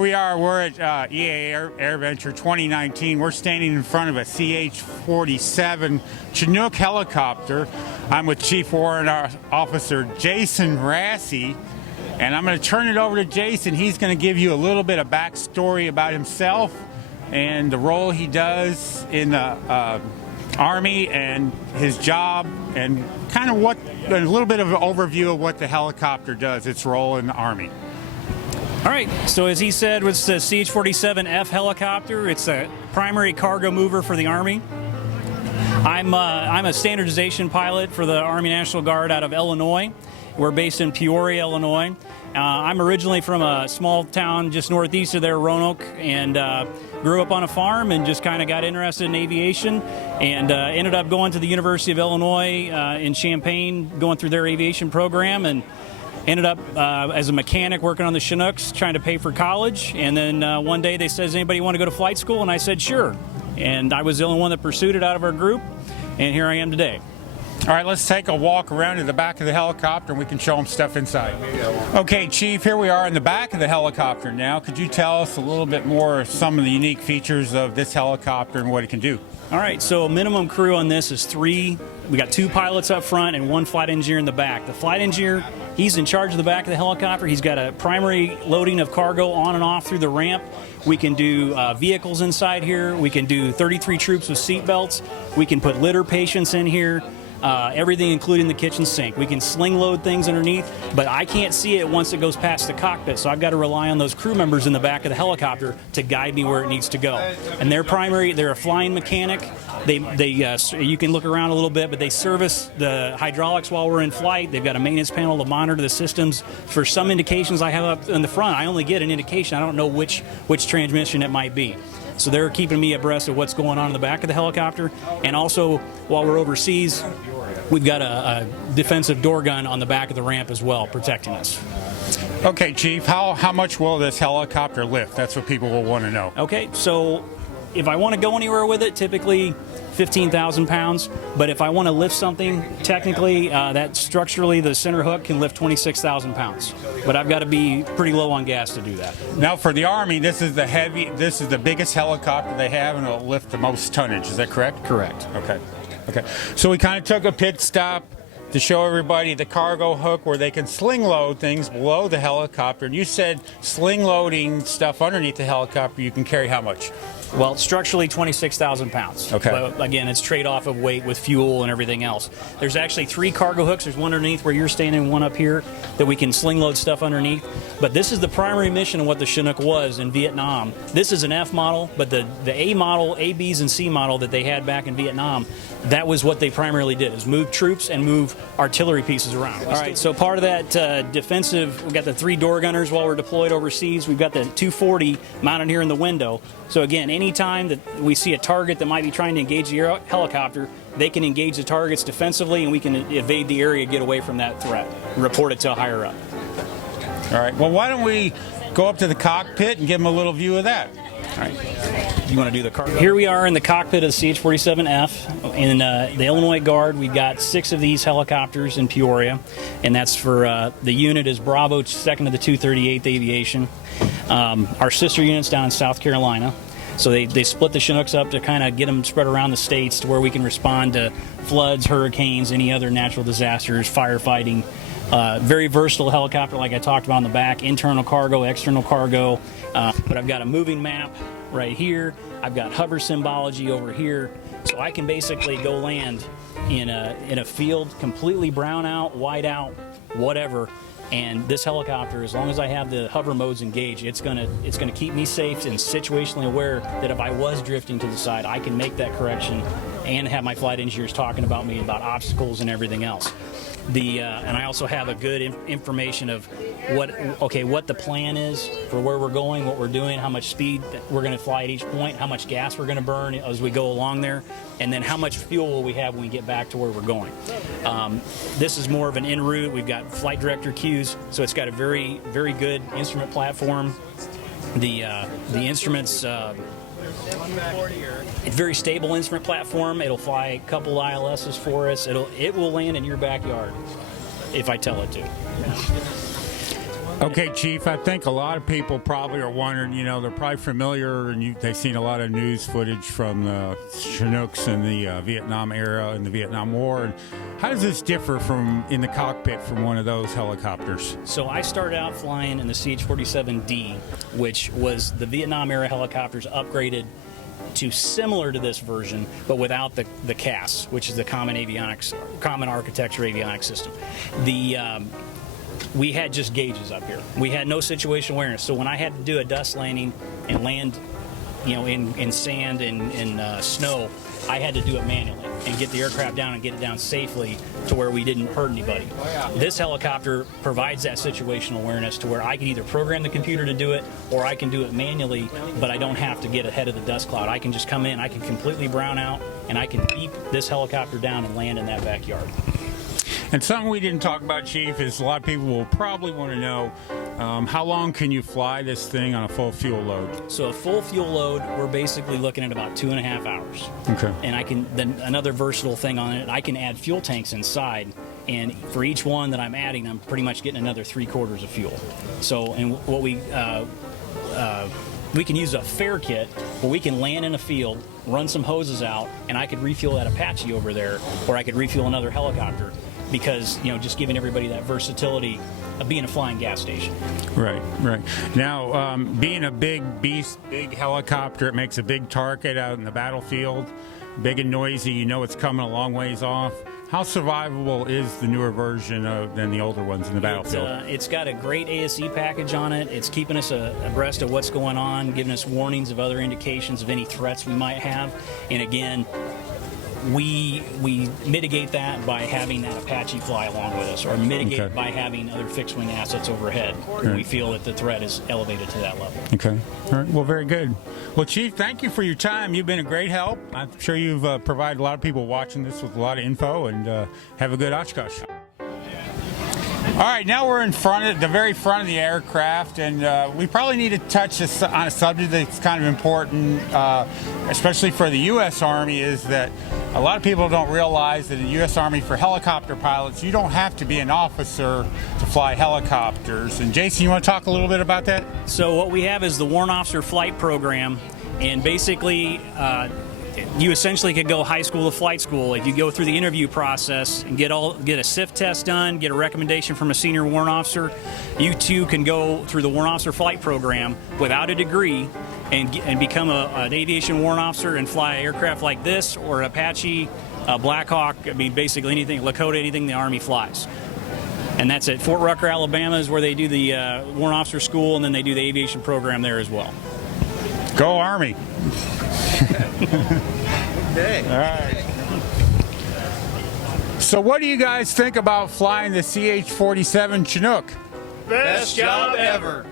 We're at EA Airventure 2019. We're standing in front of a CH47 Chinook helicopter. I'm with Chief Warrant Officer Jason Rassy, and I'm going to turn it over to Jason. He's going to give you a little bit of backstory about himself and the role he does in the Army and his job, and kind of a little bit of an overview of what the helicopter does, its role in the Army. All right, so as he said, it's the CH47F helicopter. It's a primary cargo mover for the Army. I'm a standardization pilot for the Army National Guard out of Illinois. We're based in Peoria, Illinois. I'm originally from a small town just northeast of there, Roanoke, and grew up on a farm and just kind of got interested in aviation, and ended up going to the University of Illinois in Champaign, going through their aviation program, and ended up as a mechanic working on the Chinooks, trying to pay for college. And then one day they said, does anybody want to go to flight school? And I said, sure. And I was the only one that pursued it out of our group, and here I am today. All right, let's take a walk around to the back of the helicopter and we can show them stuff inside. Okay, Chief, here we are in the back of the helicopter now. Could you tell us a little bit more of some of the unique features of this helicopter and what it can do? All right, so minimum crew on this is 3. We got 2 pilots up front and 1 flight engineer in the back. The flight engineer, he's in charge of the back of the helicopter. He's got a primary loading of cargo on and off through the ramp. We can do vehicles inside here. We can do 33 troops with seat belts. We can put litter patients in here. Everything including the kitchen sink. We can sling load things underneath, but I can't see it once it goes past the cockpit, so I've got to rely on those crew members in the back of the helicopter to guide me where it needs to go. And they're a flying mechanic. You can look around a little bit, but they service the hydraulics while we're in flight. They've got a maintenance panel to monitor the systems. For some indications I have up in the front, I only get an indication. I don't know which transmission it might be. So they're keeping me abreast of what's going on in the back of the helicopter. And also, while we're overseas, we've got a defensive door gun on the back of the ramp as well, protecting us. Okay, Chief, how much will this helicopter lift? That's what people will want to know. Okay, so if I want to go anywhere with it, typically 15,000 pounds. But if I want to lift something, technically, that structurally, the center hook can lift 26,000 pounds. But I've got to be pretty low on gas to do that. Now, for the Army, this is the biggest helicopter they have, and it'll lift the most tonnage. Is that correct? Correct. Okay. So we kind of took a pit stop to show everybody the cargo hook where they can sling load things below the helicopter. And you said sling loading stuff underneath the helicopter, you can carry how much? Well, structurally 26,000 pounds. Okay. But again, it's trade-off of weight with fuel and everything else. There's actually 3 cargo hooks. There's one underneath where you're standing and one up here that we can sling load stuff underneath. But this is the primary mission of what the Chinook was in Vietnam. This is an F model, but the A model, A, Bs, and C model that they had back in Vietnam, that was what they primarily did, is move troops and move artillery pieces around. All right, so part of that defensive, we've got the 3 door gunners while we're deployed overseas. We've got the 240 mounted here in the window. So again, anytime that we see a target that might be trying to engage the helicopter, they can engage the targets defensively, and we can evade the area, get away from that threat, report it to higher up. All right, well, why don't we go up to the cockpit and give them a little view of that? All right. You want to do the cargo? Here we are in the cockpit of the CH47F. In the Illinois Guard, we've got 6 of these helicopters in Peoria, and that's for the unit is Bravo, 2nd of the 238th Aviation. Our sister unit's down in South Carolina. So they split the Chinooks up to kind of get them spread around the states to where we can respond to floods, hurricanes, any other natural disasters, firefighting. Very versatile helicopter, like I talked about in the back, internal cargo, external cargo. But I've got a moving map right here. I've got hover symbology over here. So I can basically go land in a field completely brown out, white out, whatever. And this helicopter, as long as I have the hover modes engaged, it's gonna keep me safe and situationally aware that if I was drifting to the side, I can make that correction and have my flight engineers talking about me about obstacles and everything else. And I also have a good information of what the plan is for where we're going, what we're doing, how much speed we're going to fly at each point, how much gas we're going to burn as we go along there, and then how much fuel will we have when we get back to where we're going. This is more of an en route. We've got flight director cues, so it's got a very, very good instrument platform. The instruments. It's a very stable instrument platform. It'll fly a couple ILSs for us. It will land in your backyard if I tell it to. Okay, Chief, I think a lot of people probably are wondering, you know, they're probably familiar and they've seen a lot of news footage from the Chinooks in the Vietnam era and the Vietnam War. And how does this differ from in the cockpit from one of those helicopters? So I started out flying in the CH47D, which was the Vietnam era helicopters upgraded to similar to this version, but without the CAS, which is the Common Architecture Avionics System. We had just gauges up here. We had no situational awareness. So when I had to do a dust landing and land, you know, in sand and in snow, I had to do it manually and get the aircraft down and get it down safely to where we didn't hurt anybody. This helicopter provides that situational awareness to where I can either program the computer to do it or I can do it manually, but I don't have to get ahead of the dust cloud. I can just come in, I can completely brown out, and I can beep this helicopter down and land in that backyard. And something we didn't talk about, Chief, is a lot of people will probably want to know how long can you fly this thing on a full fuel load? So a full fuel load, we're basically looking at about 2.5 hours. Okay. And then another versatile thing on it, I can add fuel tanks inside, and for each one that I'm adding, I'm pretty much getting another 3/4 of fuel. So, and what we can use a fare kit where we can land in a field, run some hoses out, and I could refuel that Apache over there, or I could refuel another helicopter. Because, you know, just giving everybody that versatility of being a flying gas station. Right, right. Now, being a big beast, big helicopter, it makes a big target out in the battlefield, big and noisy. You know it's coming a long ways off. How survivable is the newer version than the older ones in the battlefield? It's got a great ASE package on it. It's keeping us abreast of what's going on, giving us warnings of other indications of any threats we might have. And again, we mitigate that by having that Apache fly along with us, or mitigate it by having other fixed-wing assets overhead. Right. We feel that the threat is elevated to that level. Okay. All right. Well, very good. Well, Chief, thank you for your time. You've been a great help. I'm sure you've provided a lot of people watching this with a lot of info, and have a good Oshkosh. All right, now we're in front of the very front of the aircraft, and we probably need to touch on a subject that's kind of important, especially for the U.S. Army, is that a lot of people don't realize that in the U.S. Army, for helicopter pilots, you don't have to be an officer to fly helicopters. And Jason, you want to talk a little bit about that? So what we have is the Warrant Officer Flight Program, and basically you essentially could go high school to flight school if you go through the interview process and get a SIF test done, get a recommendation from a senior warrant officer. You too can go through the Warrant Officer Flight Program without a degree and become an aviation warrant officer and fly an aircraft like this or Apache, Black Hawk. I mean, basically anything, Lakota, anything the Army flies. And that's at Fort Rucker, Alabama, is where they do the warrant officer school, and then they do the aviation program there as well. Go Army! Okay. All right. So what do you guys think about flying the CH47 Chinook? Best job ever.